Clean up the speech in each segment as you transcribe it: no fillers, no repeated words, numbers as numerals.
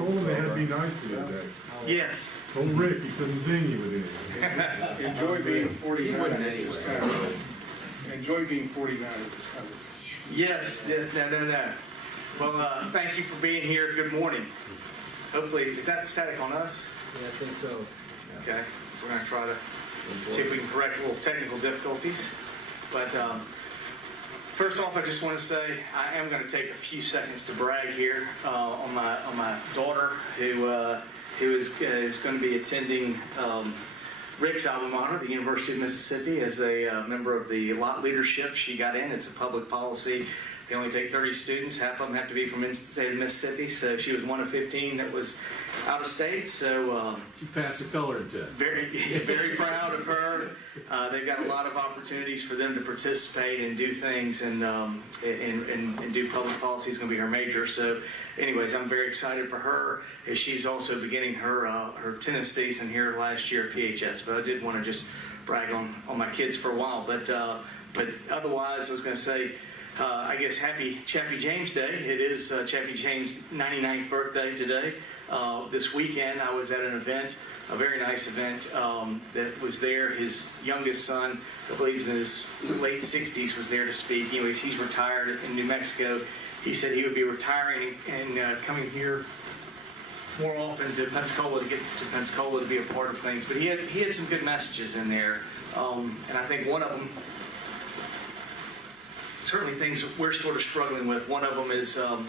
told him they had to be nice to you today. Yes. Told Rick he couldn't zing you with anything. Enjoy being He 49. wouldn't at this anyway. time. Enjoy being 49 at this time. Yes. No. Well, thank you for being here. Good morning. Hopefully, is that static on us? Yeah, I think so. Okay. We're going to try to see if we can correct a little technical difficulties. But first off, I just want to say I am going to take a few seconds to brag here on my daughter who is going to be attending Rick's alma mater, the University of Mississippi, as a member of the lot leadership. She got in. It's a public policy. They only take 30 students. Half of them have to be from the state of Mississippi. So she was one of 15 that was out of state. So She passed the coloring test. very proud of her. They've got a lot of opportunities for them to participate and do things, and do public policy is going to be her major. So, anyways, I'm very excited for her. She's also beginning her tennis season here last year at PHS. But I did want to just brag on my kids for a while. But otherwise, I was going to say, I guess Happy Chappie James Day. It is Chappie James' 99th birthday today. This weekend I was at an event, a very nice event that was there. His youngest son, I believe he's in his late 60s, was there to speak. Anyways, he's retired in New Mexico. He said he would be retiring and coming here more often to Pensacola, to get to Pensacola to be a part of things. But he had some good messages in there. And I think one of them, certainly things we're sort of struggling with. One of them is that,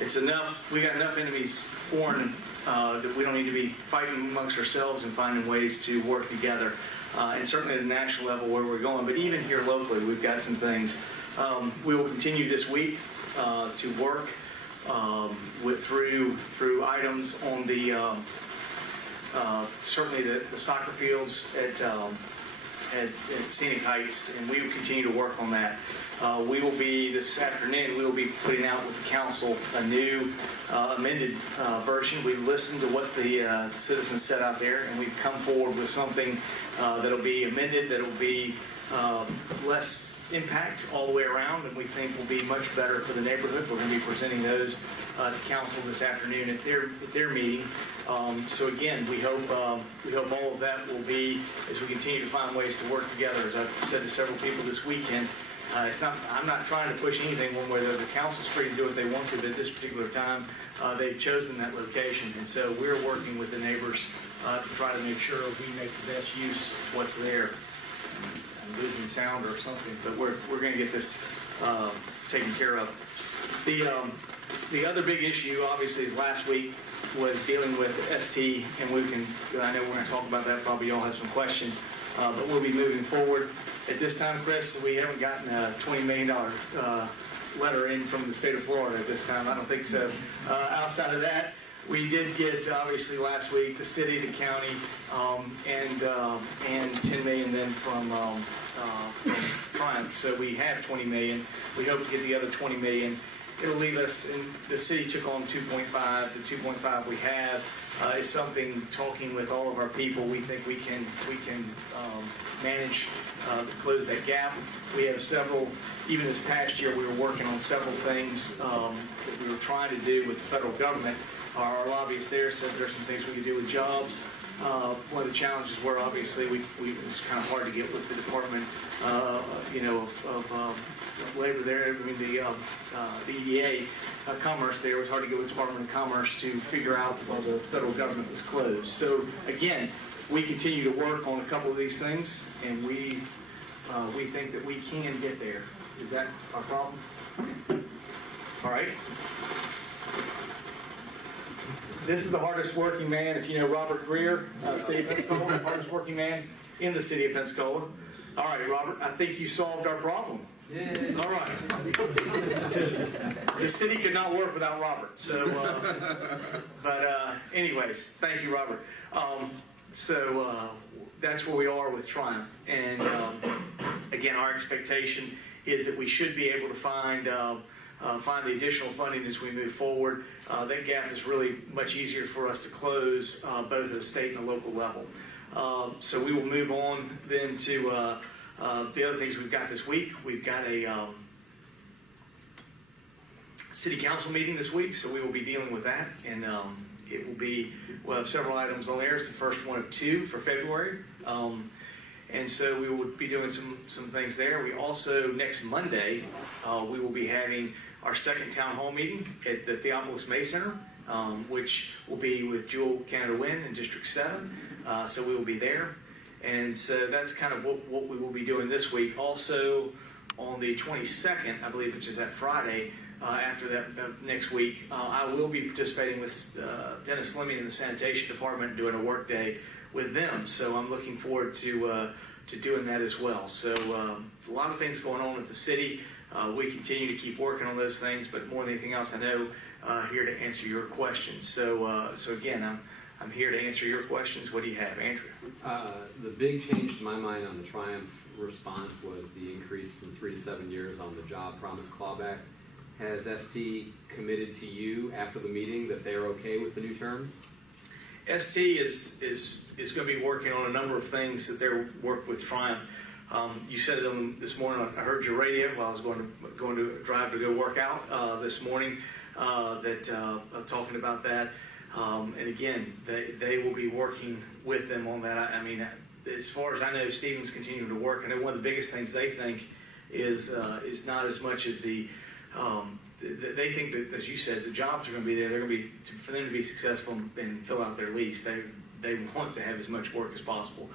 it's enough. We got enough enemies foreign that we don't need to be fighting amongst ourselves and finding ways to work together. And certainly at the national level where we're going, but even here locally, we've got some things. We will continue this week to work through items on the certainly the soccer fields at Scenic Heights, and we will continue to work on that. We will be, this afternoon, we will be putting out with the council a new amended version. We listened to what the citizens said out there, and we've come forward with something that'll be amended, that'll be less impact all the way around, and we think will be much better for the neighborhood. We're going to be presenting those to council this afternoon at their meeting. So again, we hope all of that will be, as we continue to find ways to work together. As I've said to several people this weekend, I'm not trying to push anything one way or the other. The council's free to do what they want to, but at this particular time, they've chosen that location, and so we're working with the neighbors to try to make sure we make the best use of what's there. I'm losing sound or something, but we're going to get this taken care of. The other big issue, obviously, is last week was dealing with ST, and I know we're going to talk about that. Probably y'all have some questions, but we'll be moving forward. At this time, Chris, we haven't gotten a $20 million letter in from the state of Florida at this time. I don't think so. Outside of that, we did get, obviously, last week, the city, the county, and $10 million then from Triumph. So we have $20 million. We hope to get the other $20 million. It'll leave us, and the city took on 2.5. The 2.5 we have is something, talking with all of our people, we think we can manage to close that gap. We have several, even this past year, we were working on several things that we were trying to do with the federal government. Our lobbyist there says there's some things we can do with jobs. One of the challenges were, obviously, it was kind of hard to get with the Department of Labor there. I mean, the EDA Commerce there. It was hard to get with the Department of Commerce to figure out while the federal government was closed. So, again, we continue to work on a couple of these things, and we think that we can get there. Is that our problem? All right. This is the hardest working man, if you know Robert Greer, City of Pensacola, the hardest working man in the City of Pensacola. All right, Robert, I think you solved our problem. Yeah. All right. The city could not work without Robert. So, anyways, thank you, Robert. That's where we are with Triumph. And again, our expectation is that we should be able to find the additional funding as we move forward. That gap is really much easier for us to close, both at the state and the local level. So we will move on then to the other things we've got this week. We've got city council meeting this week, so we will be dealing with that, and it will be, we'll have several items on there. It's the first one of 2 for February. And so we will be doing some things there. We also, next Monday, we will be having our second town hall meeting at the Theopolis May Center, which will be with Jewel Canada Wind in District 7. So we will be there. And so that's kind of what we will be doing this week. Also, on the 22nd, I believe, which is that Friday, after that next week, I will be participating with Dennis Fleming in the sanitation department, doing a work day with them. So I'm looking forward to doing that as well. So a lot of things going on at the city. We continue to keep working on those things, but more than anything else, I know here to answer your questions. So again, I'm here to answer your questions. What do you have, Andrew? The big change to my mind on the Triumph response was the increase from 3 to 7 years on the job promise clawback. Has ST committed to you after the meeting that they're okay with the new terms? ST is going to be working on a number of things that they're working with Triumph. You said them this morning. I heard your radio while I was going to drive to go work out this morning. Talking about that, and again, they will be working with them on that. I mean, as far as I know, Stephen's continuing to work. I know one of the biggest things they think is not as much of the. They think that, as you said, the jobs are going to be there. They're going to be, for them to be successful and fill out their lease. They want to have as much work as possible.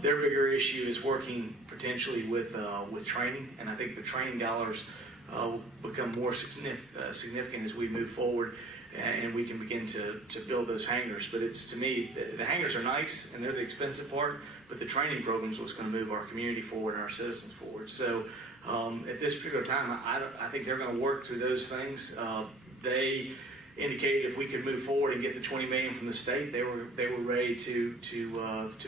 Their bigger issue is working potentially with training, and I think the training dollars will become more significant as we move forward, and we can begin to build those hangars. But it's, to me, the hangars are nice and they're the expensive part, but the training program is what's going to move our community forward and our citizens forward. So at this particular time, I think they're going to work through those things. They indicated if we could move forward and get the $20 million from the state, they were ready to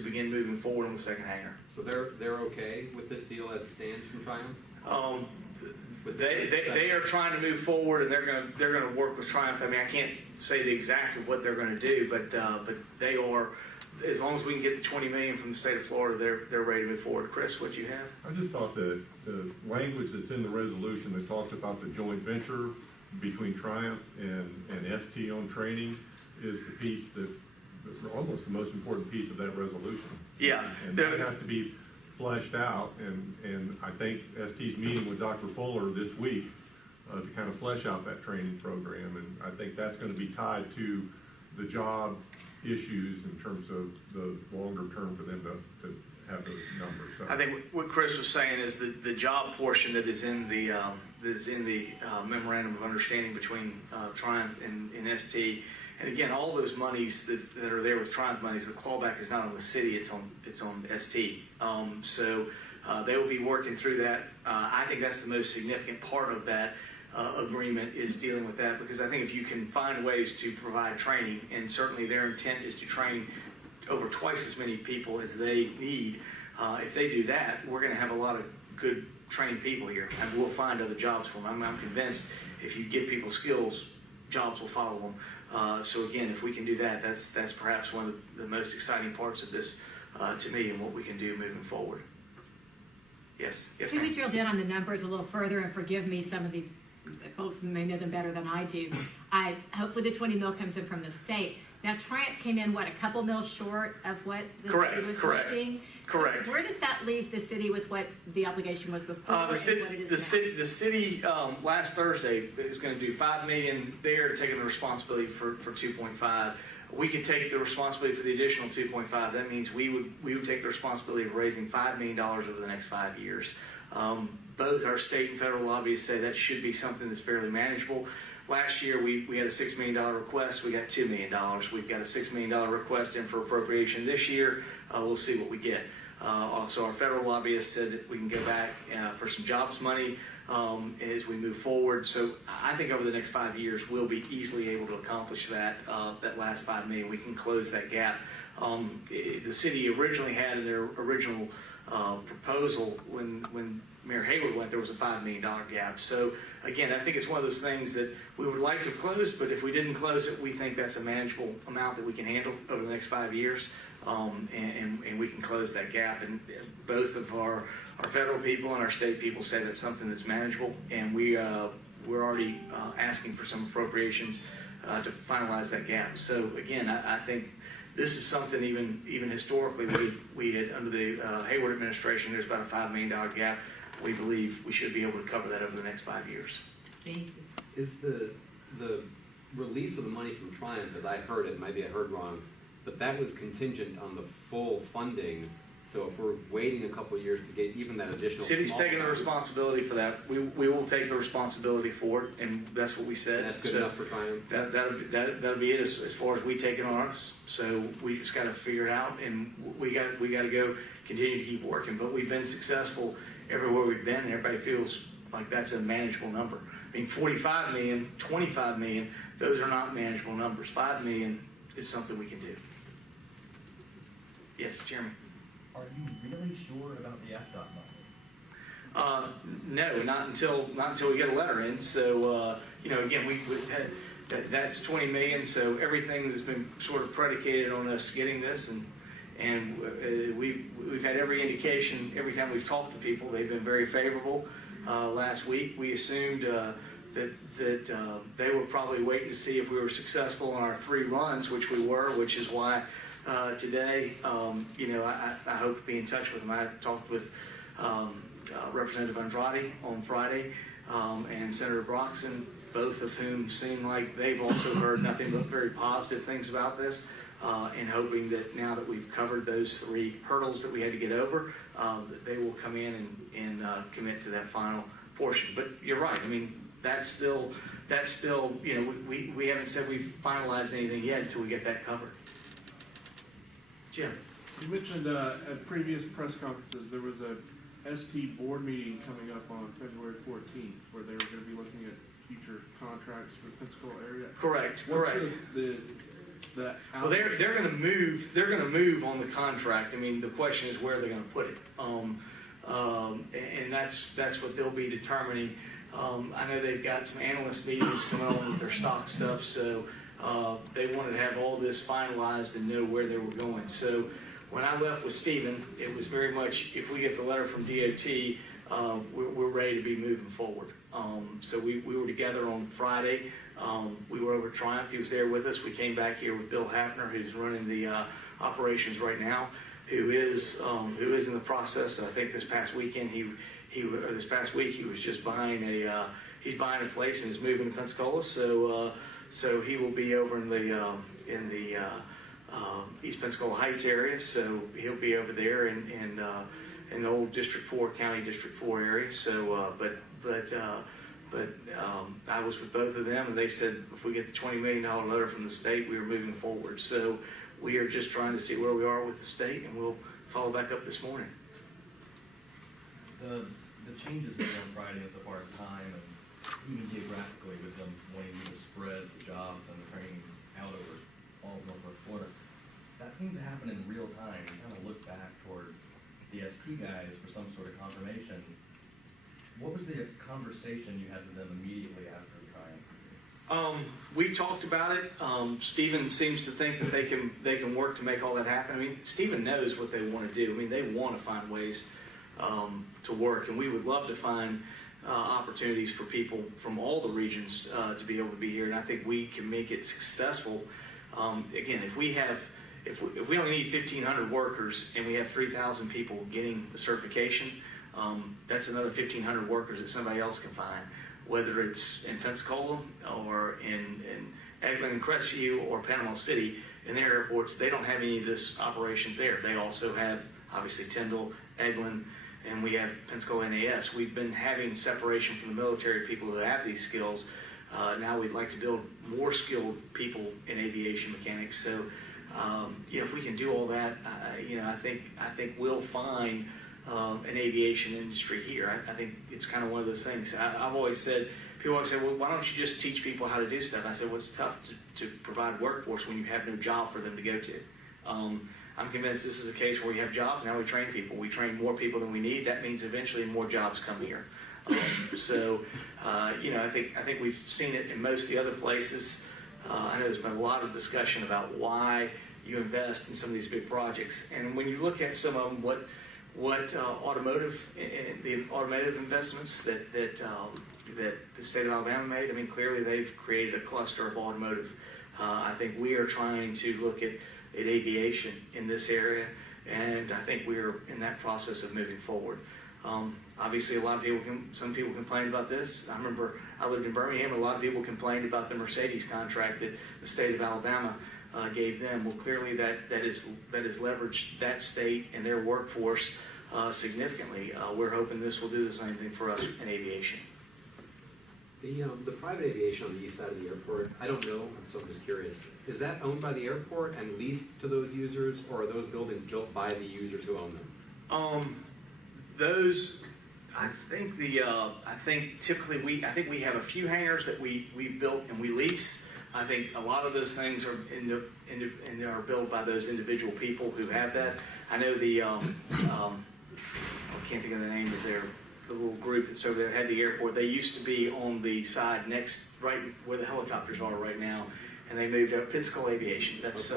begin moving forward on the second hangar. So they're okay with this deal as it stands from Triumph? They are trying to move forward, and they're gonna work with Triumph. I mean, I can't say the exact of what they're going to do, but they are. As long as we can get the $20 million from the state of Florida, they're ready to move forward. Chris, what do you have? I just thought that the language that's in the resolution that talks about the joint venture between Triumph and ST on training is the piece that's almost the most important piece of that resolution. Yeah. And that has to be fleshed out, and I think ST's meeting with Dr. Fuller this week to kind of flesh out that training program, and I think that's going to be tied to the job issues in terms of the longer term for them to have those numbers. So I think what Chris was saying is the job portion that is in the memorandum of understanding between Triumph and ST. And again, all those monies that are there with Triumph monies, the clawback is not on the city; it's on ST. So they will be working through that. I think that's the most significant part of that agreement, is dealing with that, because I think if you can find ways to provide training, and certainly their intent is to train over twice as many people as they need. If they do that, we're going to have a lot of good trained people here, and we'll find other jobs for them. I'm convinced if you give people skills, jobs will follow them. So again, if we can do that, that's perhaps one of the most exciting parts of this to me, and what we can do moving forward. Yes, Can we drill down on the numbers a little further, and forgive me, some of these folks may know them better than I do. Hopefully the 20 mil comes in from the state. Now Triumph came in, what, a couple mils short of what the city was hoping? Correct. So where does that leave the city with what the obligation was before and what it is now? The city last Thursday is going to do $5 million. They're taking the responsibility for 2.5. We could take the responsibility for the additional 2.5. That means we would take the responsibility of raising $5 million over the next 5 years. Both our state and federal lobbyists say that should be something that's fairly manageable. Last year, we had a $6 million request. We got $2 million. We've got a $6 million request in for appropriation this year. We'll see what we get. Also, our federal lobbyists said that we can go back for some jobs money as we move forward. So I think over the next 5 years, we'll be easily able to accomplish that last $5 million. We can close that gap. The city originally had in their original proposal, when Mayor Hayward went, there was a $5 million gap. So again, I think it's one of those things that we would like to have closed, but if we didn't close it, we think that's a manageable amount that we can handle over the next 5 years, and we can close that gap. And both of our federal people and our state people say that's something that's manageable, and we we're already asking for some appropriations to finalize that gap. So again, I think this is something even historically, we had, under the Hayward administration, there's about a $5 million gap. We believe we should be able to cover that over the next 5 years. Thank you. Is the release of the money from Triumph, as I heard it, maybe I heard wrong, but that was contingent on the full funding. So if we're waiting a couple of years to get even that additional, City's small taking the amount, responsibility for that. We will take the responsibility for it, and that's what we said. that's good So enough for Triumph. that'll be it as far as we take it on us. So we just got to figure it out, and we got to go continue to keep working. But we've been successful everywhere we've been, and everybody feels like that's a manageable number. I mean, 45 million, 25 million, those are not manageable numbers. 5 million is something we can do. Yes, Jeremy. Are you really sure about the FDOT money? No, not until we get a letter in. So again, we had, that's 20 million. So everything has been sort of predicated on us getting this, and we've had every indication every time we've talked to people, they've been very favorable. Last week we assumed that they were probably waiting to see if we were successful on our 3 runs, which we were, which is why today, I hope to be in touch with them. I talked with Representative Andrade on Friday and Senator Broxton, both of whom seem like they've also heard nothing but very positive things about this, and hoping that now that we've covered those 3 hurdles that we had to get over, that they will come in and commit to that final portion. But you're right. I mean, that's still, we haven't said we've finalized anything yet until we get that covered. Jim. You mentioned at previous press conferences, there was a ST board meeting coming up on February 14th, where they were going to be looking at future contracts for the Pensacola area. Correct. What's the Well, they're going to move. They're going to move on the contract. I mean, the question is where they're going to put it, and that's what they'll be determining. I know they've got some analyst meetings coming on with their stock stuff, so they wanted to have all this finalized and know where they were going. So when I left with Stephen, it was very much, if we get the letter from DOT, we're ready to be moving forward. So we were together on Friday. We were over at Triumph. He was there with us. We came back here with Bill Hafner, who's running the operations right now, who is in the process. I think this past weekend this past week he was just buying he's buying a place and is moving to Pensacola. So he will be over in the East Pensacola Heights area. So he'll be over there in the old District 4, County District 4 area. So, but I was with both of them, and they said if we get the $20 million letter from the state, we are moving forward. So we are just trying to see where we are with the state, and we'll follow back up this morning. The changes made on Friday insofar as time and even geographically with them wanting to spread the jobs and the training out over all of Northwest Florida, that seemed to happen in real time. You kind of look back towards the ST guys for some sort of confirmation. What was the conversation you had with them immediately after Triumph? We talked about it. Stephen seems to think that they can work to make all that happen. I mean, Stephen knows what they want to do. I mean, they want to find ways to work, and we would love to find opportunities for people from all the regions to be able to be here. And I think we can make it successful. Again, if we only need 1,500 workers and we have 3,000 people getting the certification, that's another 1,500 workers that somebody else can find, whether it's in Pensacola or in Eglin and Crestview or Panama City. In their airports, they don't have any of this operations there. They also have, obviously, Tyndall, Eglin, and we have Pensacola NAS. We've been having separation from the military people who have these skills. Now we'd like to build more skilled people in aviation mechanics. So, if we can do all that, I think we'll find an aviation industry here. I think it's kind of one of those things. I've always said, people always say, well, why don't you just teach people how to do stuff? I said, well, it's tough to provide workforce when you have no job for them to go to. I'm convinced this is a case where we have jobs, now we train people. We train more people than we need. That means eventually more jobs come here. I think we've seen it in most of the other places. I know there's been a lot of discussion about why you invest in some of these big projects. And when you look at some of them, what automotive investments that that the state of Alabama made. I mean, clearly they've created a cluster of automotive. I think we are trying to look at aviation in this area, and I think we're in that process of moving forward. Obviously, some people complained about this. I remember I lived in Birmingham, and a lot of people complained about the Mercedes contract that the state of Alabama gave them. Well, clearly that has leveraged that state and their workforce significantly. We're hoping this will do the same thing for us in aviation. The private aviation on the east side of the airport, I don't know, so I'm just curious. Is that owned by the airport and leased to those users, or are those buildings built by the users who own them? Those, I think typically we have a few hangars that we've built and we lease. I think a lot of those things are are built by those individual people who have that. I know I can't think of the name of the little group that's over there that had the airport. They used to be on the side right where the helicopters are right now, and they moved up. Pensacola Aviation. That's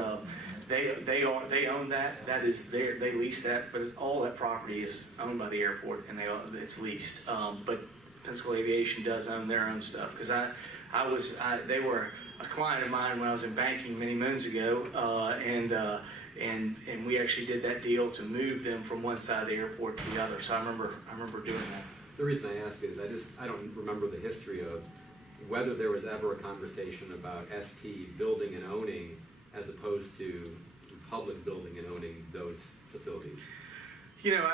they own that. That is they lease that, but all that property is owned by the airport, and it's leased. But Pensacola Aviation does own their own stuff, because they were a client of mine when I was in banking many moons ago, and we actually did that deal to move them from one side of the airport to the other. So I remember doing that. The reason I ask is I don't remember the history of whether there was ever a conversation about ST building and owning as opposed to public building and owning those facilities. You know,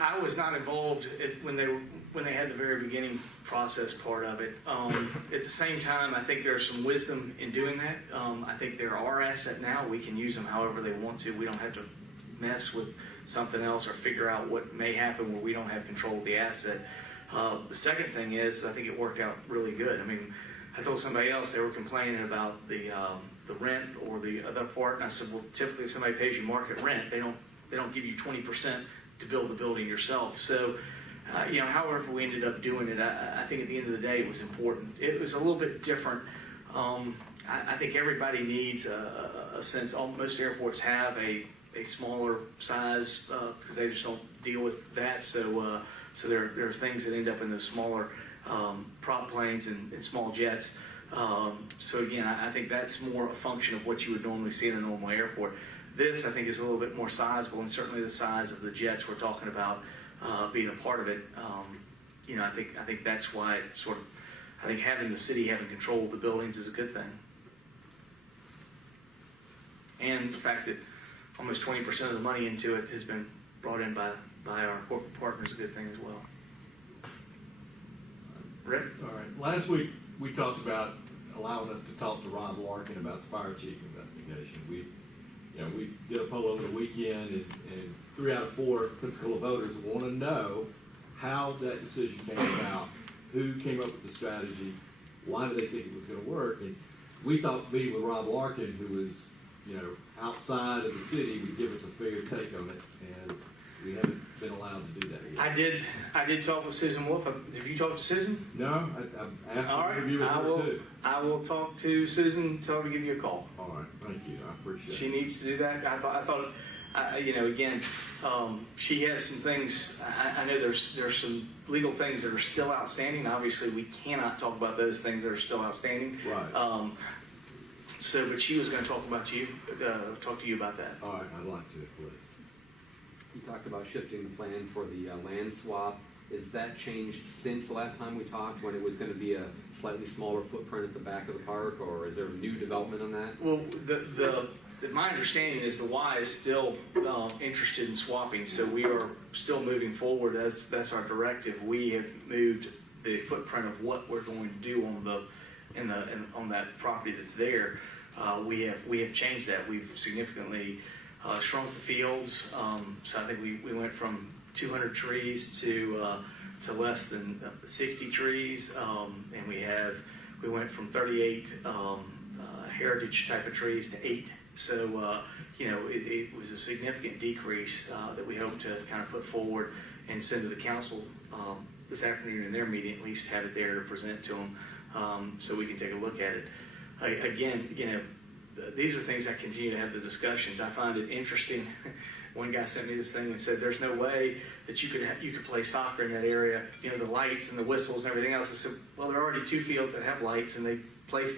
I was not involved when they had the very beginning process part of it. At the same time, I think there's some wisdom in doing that. I think they're our asset now. We can use them however they want to. We don't have to mess with something else or figure out what may happen where we don't have control of the asset. The second thing is, I think it worked out really good. I mean, I told somebody else, they were complaining about the rent or the other part, and I said, well, typically if somebody pays you market rent, they don't give you 20% to build the building yourself. So, however we ended up doing it, I think at the end of the day it was important. It was a little bit different. I think everybody needs a sense. Most airports have a smaller size because they just don't deal with that. So there's things that end up in those smaller prop planes and small jets. So again, I think that's more a function of what you would normally see in a normal airport. This, I think, is a little bit more sizable, and certainly the size of the jets we're talking about being a part of it. I think that's why I think having the city having control of the buildings is a good thing. And the fact that almost 20% of the money into it has been brought in by our corporate partners is a good thing as well. Rick? All right. Last week, we talked about allowing us to talk to Rob Larkin about the fire chief investigation. We did a poll over the weekend, and 3 out of 4 Pensacola voters want to know how that decision came about, who came up with the strategy, why did they think it was going to work. And we thought meeting with Rob Larkin, who was outside of the city, would give us a fair take on it, and we haven't been allowed to do that yet. I did talk with Susan Wolf. Have you talked to Susan? No, I asked All her right, to review it too. I will talk to Susan. Tell her to give you a call. All right, thank you. I appreciate She it. needs to do that. I thought, again, she has some things. I know there's some legal things that are still outstanding. Obviously, we cannot talk about those things that are still outstanding. Right. But she was going to talk to you about that. All right, I'd like to, please. You talked about shifting the plan for the land swap. Is that changed since the last time we talked, when it was going to be a slightly smaller footprint at the back of the park, or is there new development on that? Well, my understanding is the Y is still interested in swapping, so we are still moving forward. That's our directive. We have moved the footprint of what we're going to do on that property that's there. We have changed that. We've significantly shrunk the fields. So I think we went from 200 trees to less than 60 trees, and we went from 38 heritage type of trees to 8. So it was a significant decrease that we hope to kind of put forward and send to the council this afternoon in their meeting. At least have it there to present to them, so we can take a look at it. Again, these are things I continue to have the discussions. I find it interesting. One guy sent me this thing and said, "There's no way that you could play soccer in that area. You know, the lights and the whistles and everything else." I said, "Well, there are already 2 fields that have lights, and they play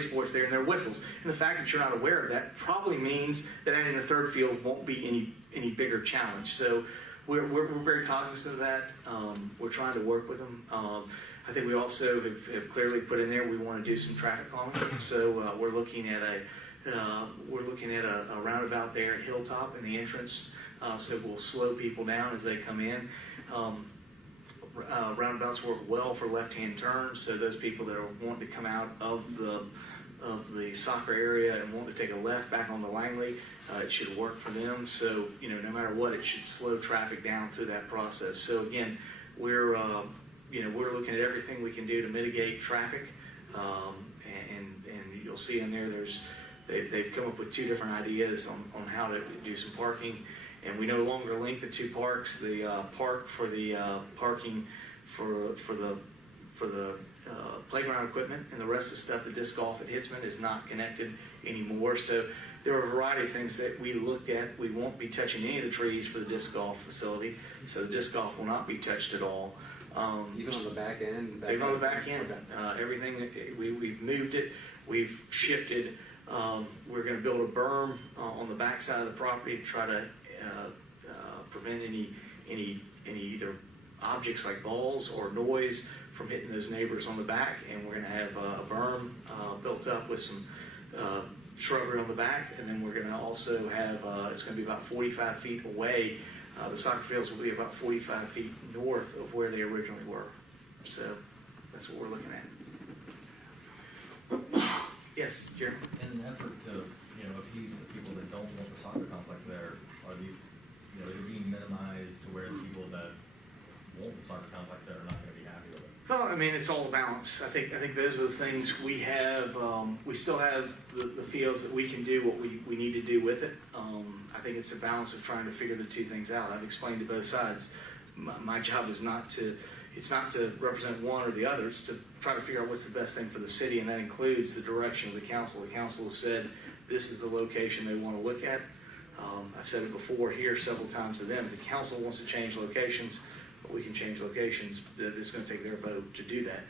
sports there, and there are whistles. And the fact that you're not aware of that probably means that adding a 3rd field won't be any bigger challenge." So we're very cognizant of that. We're trying to work with them. I think we also have clearly put in there we want to do some traffic calming. So we're looking at a roundabout there at Hilltop in the entrance. So we'll slow people down as they come in. Roundabouts work well for left-hand turns, so those people that are wanting to come out of the soccer area and want to take a left back on the Langley, it should work for them. So, you know, no matter what, it should slow traffic down through that process. So again, we're looking at everything we can do to mitigate traffic, and you'll see in there they've come up with 2 different ideas on how to do some parking. And we no longer link the 2 parks. The park for the parking for the playground equipment and the rest of the stuff, the disc golf at Hitzman, is not connected anymore. So there are a variety of things that we looked at. We won't be touching any of the trees for the disc golf facility, so the disc golf will not be touched at all. Even on the back end? Even on the back end. Everything, we've moved it, we've shifted. We're going to build a berm on the back side of the property to try to prevent any either objects like balls or noise from hitting those neighbors on the back. And we're going to have a berm built up with some shrubbery on the back, and then we're going to also have it's going to be about 45 feet away. The soccer fields will be about 45 feet north of where they originally were. So that's what we're looking at. Yes, Jeremy? In an effort to, appease the people that don't want the soccer complex there, are these, is it being minimized to where the people that want the soccer complex there are not going to be happy with it? Well, I mean, it's all a balance. I think those are the things we have. We still have the fields that we can do what we need to do with it. I think it's a balance of trying to figure the 2 things out. I've explained to both sides. My job is not to represent one or the other. It's to try to figure out what's the best thing for the city, and that includes the direction of the council. The council has said this is the location they want to look at. I've said it before here several times to them. If the council wants to change locations, but we can change locations, it's going to take their vote to do that.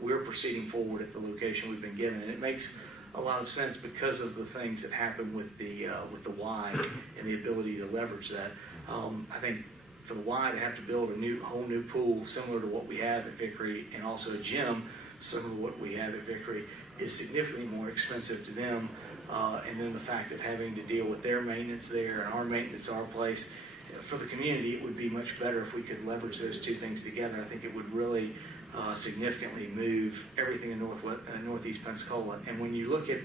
We're proceeding forward at the location we've been given, and it makes a lot of sense because of the things that happen with the Y and the ability to leverage that. I think for the Y to have to build a whole new pool similar to what we have at Vickery, and also a gym similar to what we have at Vickery, is significantly more expensive to them. And then the fact of having to deal with their maintenance there and our maintenance at our place. For the community, it would be much better if we could leverage those 2 things together. I think it would really significantly move everything in northeast Pensacola. And when you look at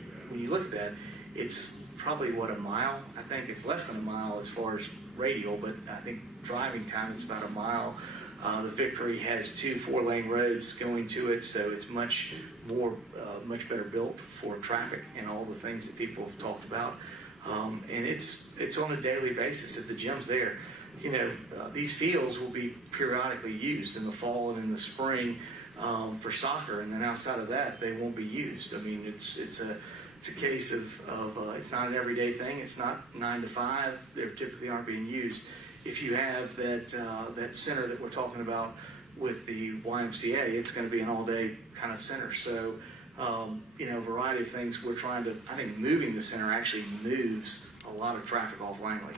that, it's probably a mile. I think it's less than a mile as far as radial, but I think driving time it's about a mile. The Vickery has 2 4-lane roads going to it, so it's much better built for traffic and all the things that people have talked about. And it's on a daily basis at the gym's there. These fields will be periodically used in the fall and in the spring for soccer, and then outside of that, they won't be used. I mean, it's a case of it's not an everyday thing. It's not 9 to 5. They typically aren't being used. If you have that center that we're talking about with the YMCA, it's going to be an all-day kind of center. So, a variety of things we're trying to. I think moving the center actually moves a lot of traffic off Langley.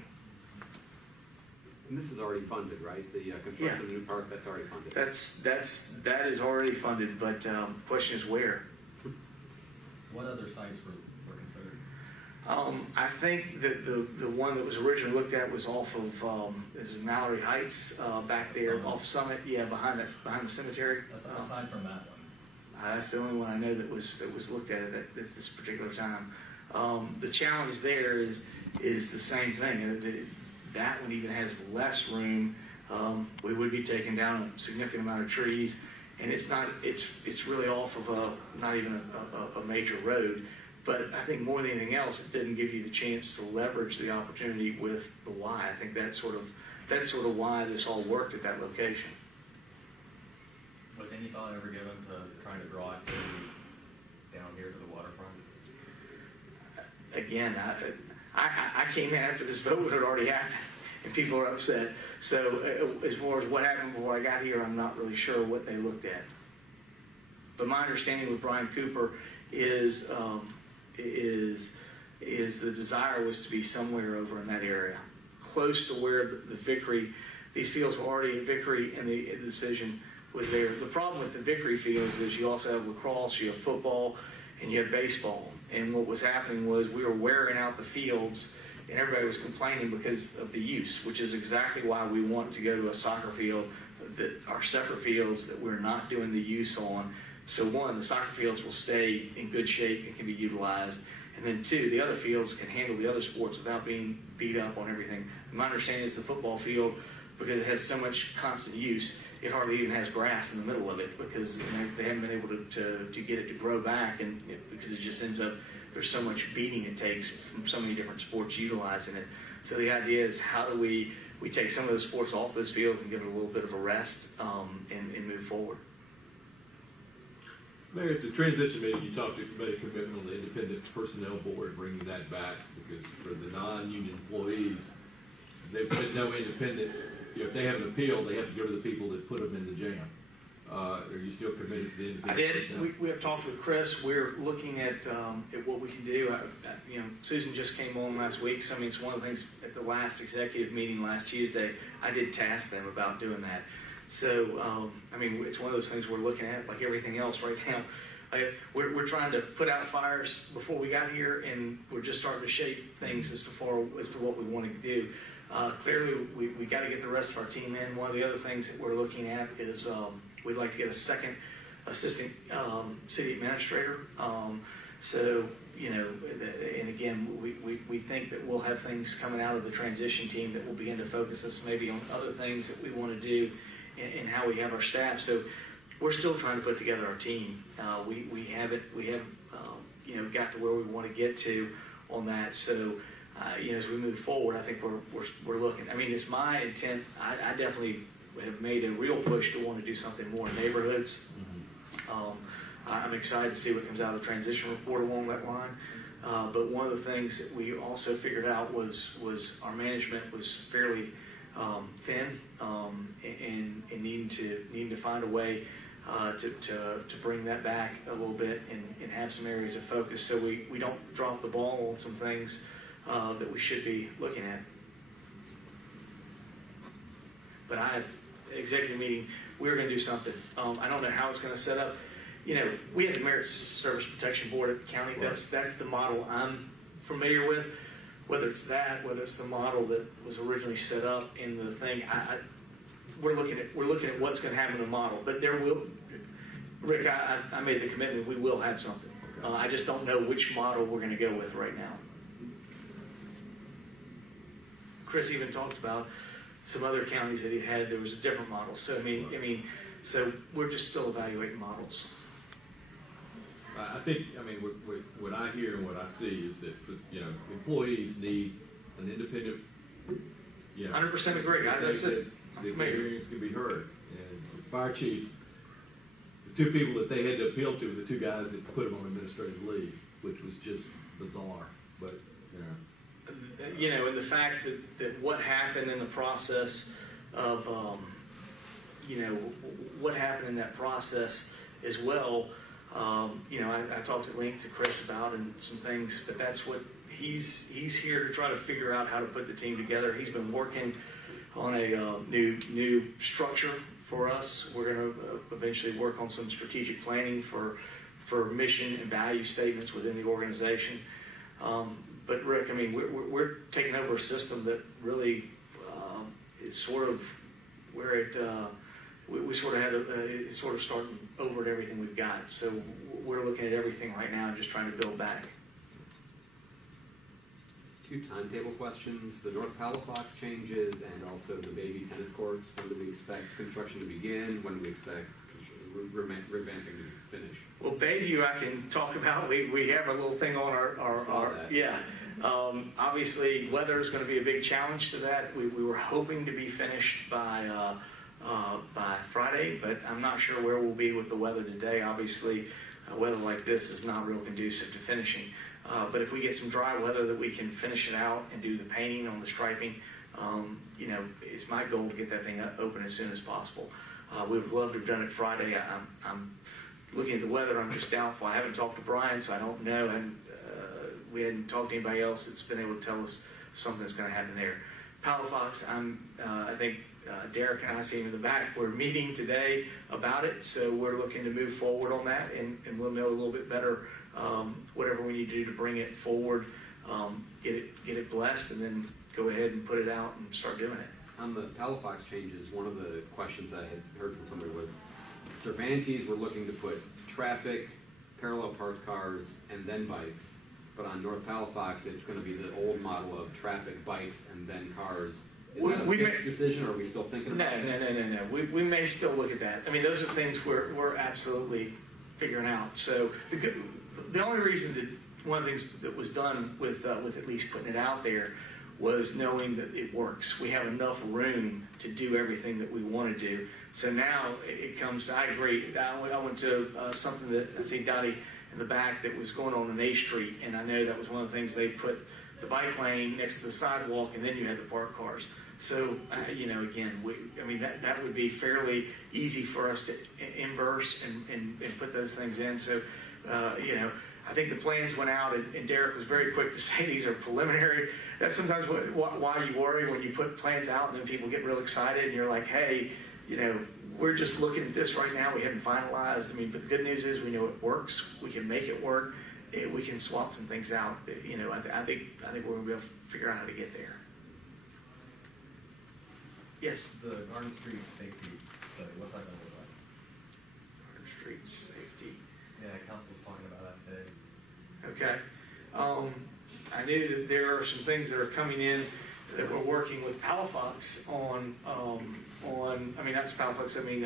And this is already funded, right? The construction of the new park, that's already funded. That is already funded, but the question is where. What other sites were considered? I think that the one that was originally looked at was off of there's Mallory Heights back there, Summit. off Summit, behind the cemetery. Aside from that one. That's the only one I know that was looked at at this particular time. The challenge there is the same thing. That one even has less room. We would be taking down a significant amount of trees, and it's really off of not even a major road. But I think more than anything else, it didn't give you the chance to leverage the opportunity with the Y. I think that's sort of why this all worked at that location. Was any thought ever given to trying to draw activity down here to the waterfront? again, I came in after this vote had already happened, and people are upset. So as far as what happened before I got here, I'm not really sure what they looked at. But my understanding with Brian Cooper is the desire was to be somewhere over in that area, close to where the Vickery, these fields were already in Vickery, and the decision was there. The problem with the Vickery fields is you also have lacrosse, you have football, and you have baseball. And what was happening was we were wearing out the fields, and everybody was complaining because of the use, which is exactly why we want to go to a soccer field that are separate fields that we're not doing the use on. So one, the soccer fields will stay in good shape and can be utilized. And then two, the other fields can handle the other sports without being beat up on everything. My understanding is the football field, because it has so much constant use, it hardly even has grass in the middle of it, because they haven't been able to get it to grow back, and because it just ends up, there's so much beating it takes from so many different sports utilizing it. So the idea is, how do we take some of those sports off those fields and give it a little bit of a rest, and move forward. Mayor, at the transition meeting, you talked, you made a commitment on the independent personnel board, bringing that back, because for the non-union employees, they've had no independence. You know, if they have an appeal, they have to go to the people that put them in the jam. Are you still committed to the independent I did. personnel? We have talked with Chris. We're looking at what we can do. Susan just came on last week, so I mean, it's one of the things at the last executive meeting last Tuesday, I did task them about doing that. So, I mean, it's one of those things we're looking at, like everything else right now. We're trying to put out fires before we got here, and we're just starting to shape things as to what we want to do. Clearly, we got to get the rest of our team in. One of the other things that we're looking at is we'd like to get a second assistant city administrator. So, you know, and again, we think that we'll have things coming out of the transition team that will begin to focus us maybe on other things that we want to do and how we have our staff. So we're still trying to put together our team. We haven't got to where we want to get to on that. So as we move forward, I think we're looking. I mean, it's my intent. I definitely have made a real push to want to do something more in neighborhoods. I'm excited to see what comes out of the transition report along that line. But one of the things that we also figured out was our management was fairly thin, and needing to find a way to bring that back a little bit and have some areas of focus, so we don't drop the ball on some things that we should be looking at. But executive meeting, we're going to do something. I don't know how it's going to set up. You know, we have the Merit Service Protection Board at the county. Right. That's the model I'm familiar with. Whether it's that, whether it's the model that was originally set up in the thing, we're looking at what's going to happen in the model. But there will, Rick, I made the commitment we will have something. I just don't know which model we're going to go with right now. Chris even talked about some other counties that he had. There was a different model. So so we're just still evaluating models. I think, what I hear and what I see is that, employees need an independent, 100% agree. That's it. The hearings can be heard. And the fire chiefs, the two people that they had to appeal to were the two guys that put them on administrative leave, which was just bizarre. But, and the fact that what happened in the process of, what happened in that process as well. I talked at length to Chris about and some things, but that's what he's here to try to figure out how to put the team together. He's been working on a new structure for us. We're going to eventually work on some strategic planning for mission and value statements within the organization. But Rick, we're taking over a system that really is sort of where it. We sort of had it's sort of starting over at everything we've got. So we're looking at everything right now and just trying to build back. 2 timetable questions: the North Palafox changes and also the baby tennis courts. When do we expect construction to begin? When do we expect revamping to finish? Well, Bayview, I can talk about. We have a little thing on our yeah. Obviously, weather is going to be a big challenge to that. We were hoping to be finished by Friday, but I'm not sure where we'll be with the weather today. Obviously, weather like this is not real conducive to finishing. But if we get some dry weather that we can finish it out and do the painting on the striping, you know, it's my goal to get that thing open as soon as possible. We would love to have done it Friday. I'm looking at the weather, I'm just doubtful. I haven't talked to Brian, so I don't know, and we hadn't talked to anybody else that's been able to tell us something's going to happen there. Palafox, I think Derek and I see him in the back. We're meeting today about it, so we're looking to move forward on that, and we'll know a little bit better whatever we need to do to bring it forward, get it blessed, and then go ahead and put it out and start doing it. On the Palafox changes, one of the questions that I had heard from somebody was, Cervantes, we're looking to put traffic, parallel parked cars, and then bikes. But on North Palafox, it's gonna be the old model of traffic, bikes, and then cars. Is that a fixed decision, or are we still thinking about it? No. We may still look at that. I mean, those are things we're absolutely figuring out. So the only reason one of the things that was done with at least putting it out there was knowing that it works. We have enough room to do everything that we want to do. So now it comes, I agree. I went to something that I see Dottie in the back that was going on A Street, and I know that was one of the things they put the bike lane next to the sidewalk, and then you had the parked cars. So, you know, again, I mean, that would be fairly easy for us to inverse and put those things in. So, you know, I think the plans went out, and Derek was very quick to say these are preliminary. That's sometimes why you worry when you put plans out and then people get real excited and you're like, hey, you know, we're just looking at this right now. We haven't finalized. I mean, but the good news is we know it works. We can make it work. We can swap some things out. You know, I think we're going to be able to figure out how to get there. Yes? The Garden Street safety study, what's that gonna look like? Garden Street safety. Yeah, council's talking about that today. Okay. I knew that there are some things that are coming in that we're working with Palafox on, I mean, not Palafox, I mean,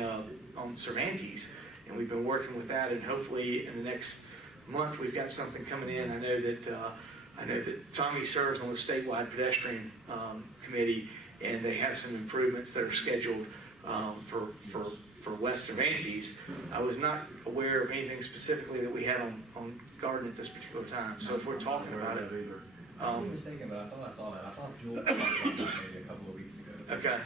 on Cervantes. And we've been working with that, and hopefully in the next month, we've got something coming in. I know that Tommy serves on the statewide pedestrian committee, and they have some improvements that are scheduled for West Cervantes. I was not aware of anything specifically that we had on Garden at this particular time. So if we're talking about it, I'm mistaken, but I thought I saw that. I thought Jewel talked about that maybe a couple of weeks ago. okay.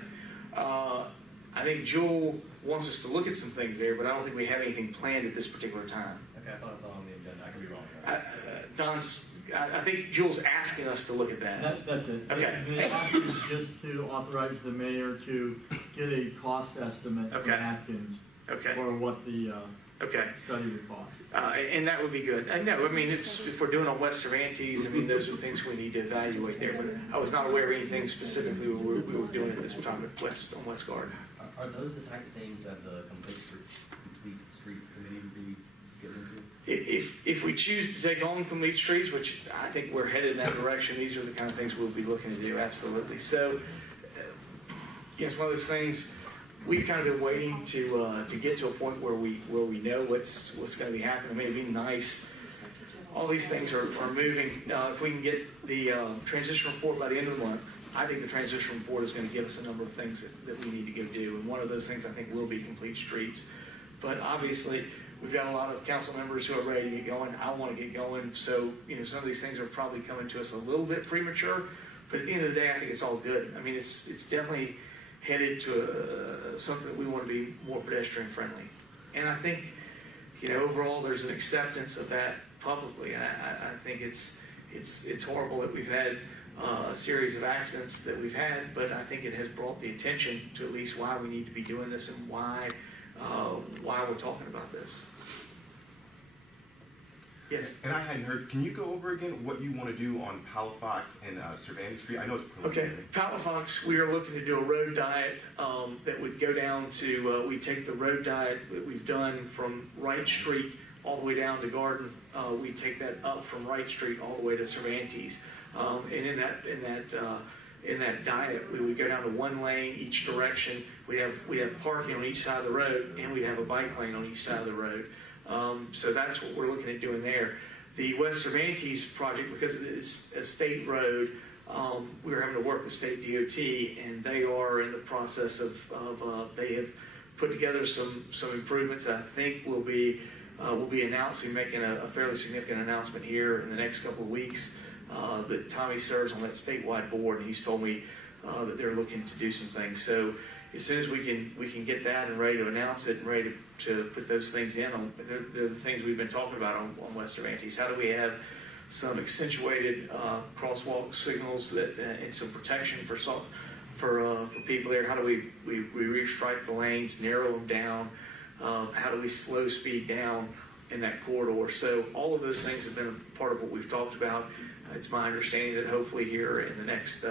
I think Jewel wants us to look at some things there, but I don't think we have anything planned at this particular time. Okay, I thought I saw it on the agenda. I could be wrong. Right? I think Jewel's asking us to look at that. That's it. Okay. They asked us just to authorize the mayor to get a cost estimate from Okay. Atkins Okay. for what the Okay. study would cost. And that would be good. I know, I mean, if we're doing on West Cervantes, I mean, those are things we need to evaluate there, but I was not aware of anything specifically we were doing at this time on West Garden. Are those the type of things that the Complete Streets Committee would be getting into? If we choose to take on complete streets, which I think we're headed in that direction, these are the kind of things we'll be looking to do, absolutely. So, you know, it's one of those things, we've kind of been waiting to get to a point where we know what's going to be happening. I mean, it'd be nice. All these things are moving. If we can get the transition report by the end of the month, I think the transition report is going to give us a number of things that we need to go do. And one of those things I think will be complete streets. But obviously, we've got a lot of council members who are ready to get going. I want to get going. So, you know, some of these things are probably coming to us a little bit premature. But at the end of the day, I think it's all good. I mean, it's definitely headed to something that we want to be more pedestrian friendly. And I think, you know, overall there's an acceptance of that publicly. And I think it's horrible that we've had a series of accidents that we've had, but I think it has brought the attention to at least why we need to be doing this and why we're talking about this. Yes. And I hadn't heard, can you go over again what you want to do on Palafox and Cervantes Street? I know it's Okay, preliminary. Palafox, we are looking to do a road diet that would go down to, we take the road diet that we've done from Wright Street all the way down to Garden. We take that up from Wright Street all the way to Cervantes. And in that diet, we would go down to one lane each direction. We'd have parking on each side of the road, and we'd have a bike lane on each side of the road. So that's what we're looking at doing there. The West Cervantes project, because it is a state road, we were having to work with state DOT, and they are in the process of they have put together some improvements that I think will be we'll be making a fairly significant announcement here in the next couple of weeks. But Tommy serves on that statewide board, and he's told me that they're looking to do some things. So as soon as we can get that and ready to announce it and ready to put those things in, they're the things we've been talking about on West Cervantes. How do we have some accentuated crosswalk signals that and some protection for people there? How do we restrike the lanes, narrow them down? How do we slow speed down in that corridor? So all of those things have been a part of what we've talked about. It's my understanding that hopefully here in the next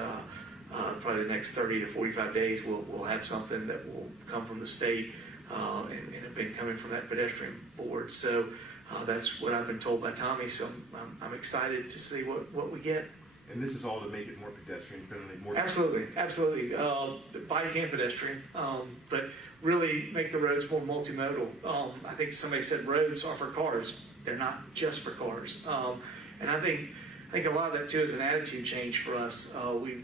probably the next 30 to 45 days, we'll have something that will come from the state and have been coming from that pedestrian board. So that's what I've been told by Tommy. So I'm excited to see what we get. And this is all to make it more pedestrian friendly, more. Absolutely. Bike and pedestrian, but really make the roads more multimodal. I think somebody said roads are for cars. They're not just for cars. And I think a lot of that too is an attitude change for us.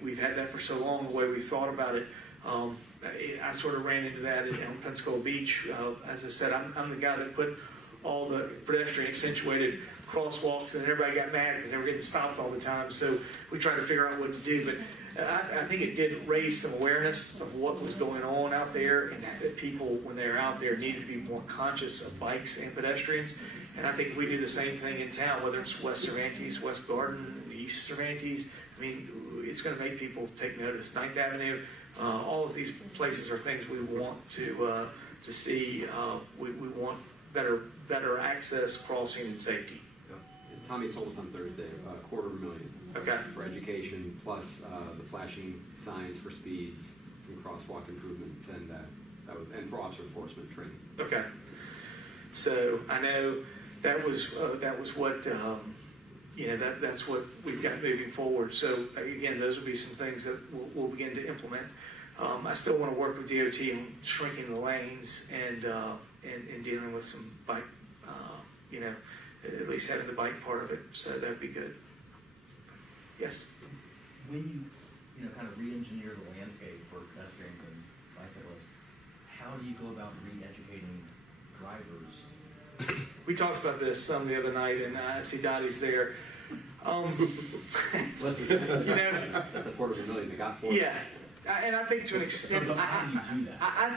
We've had that for so long, the way we've thought about it. I sort of ran into that on Pensacola Beach. As I said, I'm the guy that put all the pedestrian accentuated crosswalks, and everybody got mad because they were getting stopped all the time. So we tried to figure out what to do. But I think it did raise some awareness of what was going on out there, and that people, when they're out there, needed to be more conscious of bikes and pedestrians. And I think if we do the same thing in town, whether it's West Cervantes, West Garden, East Cervantes, I mean, it's going to make people take notice. 9th Avenue, all of these places are things we want to see. We want better access, crossing, and safety. And Tommy told us on Thursday about $250,000. Okay. For education, plus the flashing signs for speeds, some crosswalk improvements, and and for officer enforcement training. Okay. So I know that was what that's what we've got moving forward. So again, those will be some things that we'll begin to implement. I still want to work with DOT on shrinking the lanes and dealing with some bike, at least having the bike part of it. So that'd be good. Yes. When you kind of re-engineer the landscape for pedestrians and bicyclists, how do you go about re-educating drivers? We talked about this some the other night, and I see Dottie's there. That's $250,000 they got for it. Yeah, and I think to an extent, How do you do that? I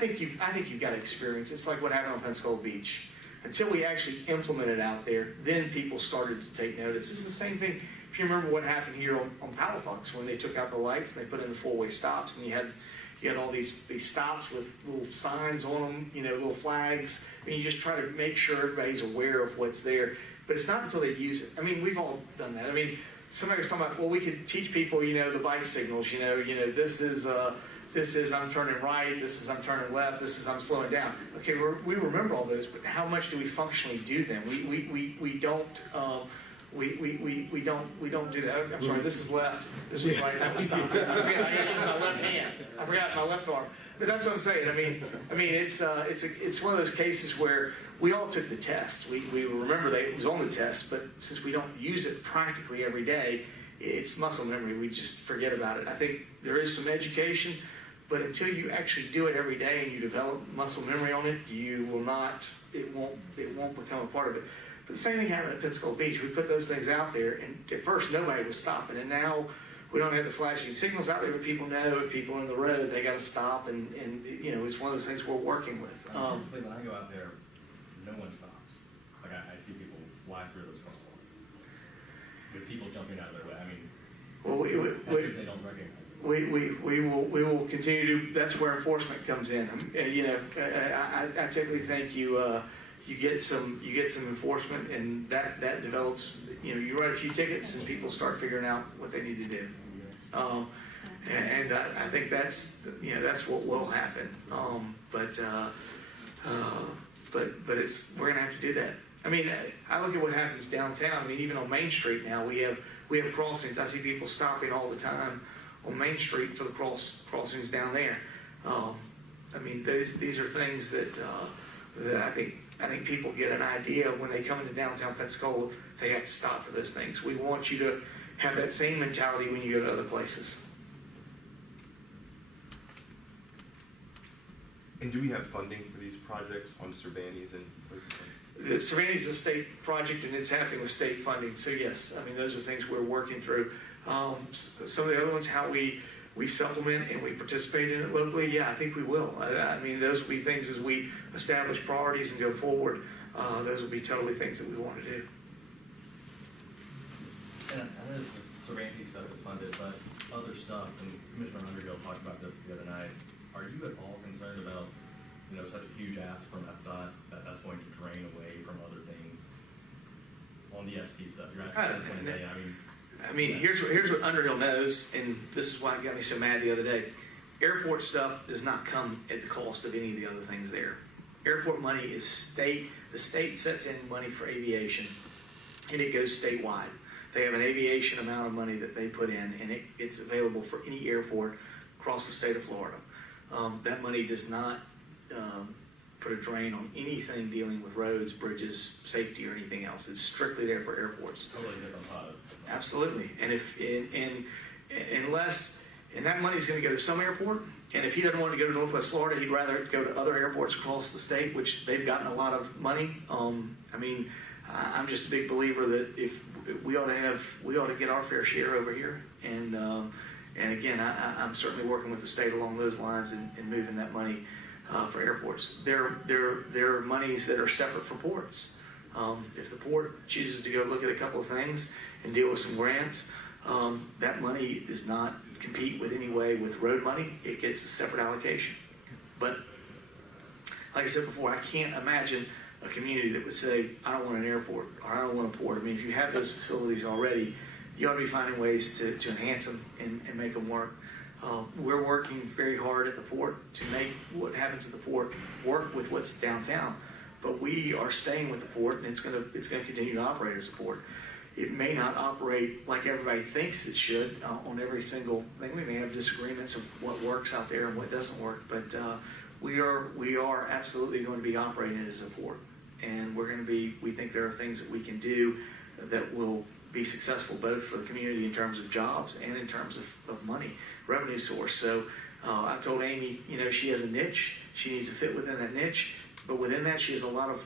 think you've got experience. It's like what happened on Pensacola Beach. Until we actually implemented out there, then people started to take notice. It's the same thing. If you remember what happened here on Palafox when they took out the lights and they put in the four-way stops, and you had all these stops with little signs on them, little flags, and you just try to make sure everybody's aware of what's there. But it's not until they use it. I mean, we've all done that. I mean, somebody was talking about, well, we could teach people, the bike signals. This is I'm turning right. This is I'm turning left. This is I'm slowing down. Okay, we remember all those, but how much do we functionally do them? We don't. We don't do that. I'm sorry, this is left, this is right, that was stop. I use my left hand. I forgot my left arm. But that's what I'm saying. I mean, it's one of those cases where we all took the test. We remember that it was on the test, but since we don't use it practically every day, it's muscle memory. We just forget about it. I think there is some education, but until you actually do it every day and you develop muscle memory on it, it won't become a part of it. But the same thing happened at Pensacola Beach. We put those things out there, and at first nobody was stopping, and now we don't have the flashing signals out there, but people know if people are on the road, they got to stop, and it's one of those things we're working with. Typically, when I go out there, no one stops. Like I see people fly through those crosswalks with people jumping out of their way. I mean, Well, they don't recognize it. we will continue to. That's where enforcement comes in. I typically think you get some enforcement, and that develops. You write a few tickets, and people start figuring out what they need to do. And I think that's what will happen. But we're gonna have to do that. I mean, I look at what happens downtown. I mean, even on Main Street now, we have crossings. I see people stopping all the time on Main Street for the crossings down there. I mean, these are things that I think people get an idea when they come into downtown Pensacola. They have to stop for those things. We want you to have that same mentality when you go to other places. And do we have funding for these projects on Cervantes and places like the Cervantes is a state project and it's happening with state funding. So yes, I mean, those are things we're working through. Some of the other ones, how we supplement and we participate in it locally, yeah, I think we will. I mean, those will be things as we establish priorities and go forward. Those will be totally things that we want to do. And I know the Cervantes stuff is funded, but other stuff, and Commissioner Underhill talked about this the other night, are you at all concerned about, such a huge ask from FDOT that that's going to drain away from other things on the ST stuff? You're asking for 20 million, I mean, here's what Underhill knows, and this is why it got me so mad the other day. Airport stuff does not come at the cost of any of the other things there. Airport money is state. The state sets in money for aviation, and it goes statewide. They have an aviation amount of money that they put in, and it's available for any airport across the state of Florida. That money does not put a drain on anything dealing with roads, bridges, safety, or anything else. It's strictly there for airports. totally different product. Absolutely. And that money's going to go to some airport. And if he doesn't want to go to Northwest Florida, he'd rather go to other airports across the state, which they've gotten a lot of money. I'm just a big believer that if we ought to get our fair share over here. And again, I'm certainly working with the state along those lines and moving that money for airports. There are monies that are separate for ports. If the port chooses to go look at a couple of things and deal with some grants, that money does not compete with any way with road money. It gets a separate allocation. But like I said before, I can't imagine a community that would say, I don't want an airport or I don't want a port. I mean, if you have those facilities already, you ought to be finding ways to enhance them and make them work. We're working very hard at the port to make what happens at the port work with what's downtown. But we are staying with the port, and it's going to continue to operate as a port. It may not operate like everybody thinks it should on every single thing. We may have disagreements of what works out there and what doesn't work, but we are absolutely going to be operating it as a port, and we think there are things that we can do that will be successful both for the community in terms of jobs and in terms of money, revenue source. So I've told Amy, she has a niche. She needs to fit within that niche. But within that, she has a lot of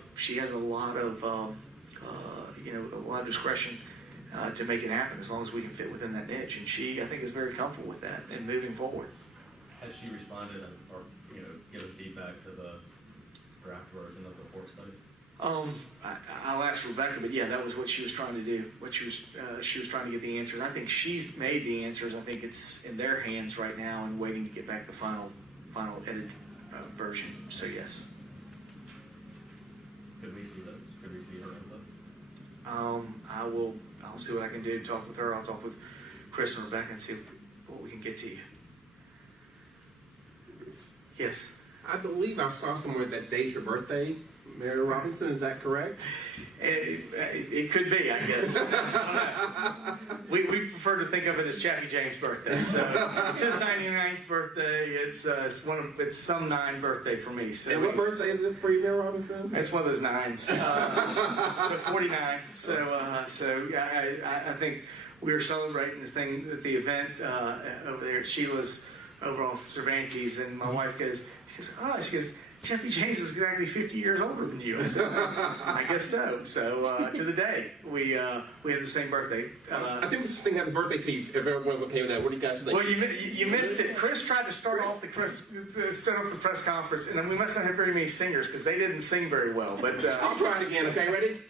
discretion to make it happen as long as we can fit within that niche. And she, I think, is very comfortable with that and moving forward. Has she responded or given feedback to the draft version of the port study? I'll ask Rebecca, but yeah, that was what she was trying to do. She was trying to get the answers. I think she's made the answers. I think it's in their hands right now and waiting to get back the final edited version. So yes. Could we see those? Could we see her input? I'll see what I can do to talk with her. I'll talk with Chris and Rebecca and see what we can get to you. Yes. I believe I saw somewhere that day's your birthday, Mayor Robinson. Is that correct? It could be, I guess. we prefer to think of it as Chappie James' birthday. So it's his 99th birthday. It's some 9 birthday for me. So and what birthday is it for you, Mayor Robinson? It's one of those 9s. But 49. So I think we were celebrating the event over there at Sheila's over on Cervantes, and my wife goes, Chappie James is exactly 50 years older than you. I said, I guess so. So to the day, we have the same birthday. I think we should sing happy birthday to you if everyone's okay with that. What do you guys think? Well, you missed it. Chris tried to start off the press conference, and then we must not have very many singers because they didn't sing very well. But I'll try it again. Okay, ready?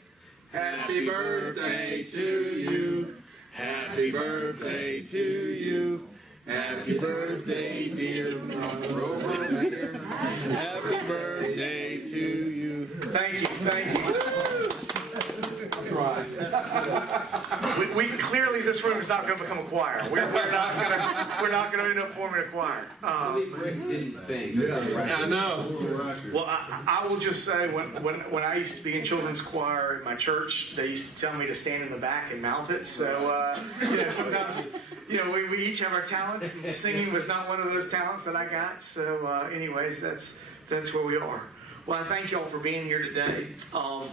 Happy birthday to you. Happy birthday to you. Happy birthday, dear Rover Mayor. Happy birthday to you. Thank you. I'll try. We clearly, this room is not going to become a choir. We're not going to end up forming a choir. I believe Rick didn't sing. I know. Well, I will just say when I used to be in children's choir at my church, they used to tell me to stand in the back and mouth it. So sometimes we each have our talents, and singing was not one of those talents that I got. So anyways, that's where we are. Well, I thank you all for being here today.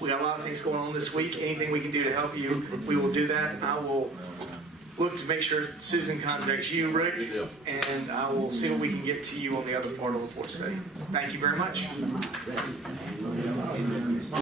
We got a lot of things going on this week. Anything we can do to help you, we will do that. I will look to make sure Susan contacts you, Rick, and I will see what we can get to you on the other part of the port study. Thank you very much.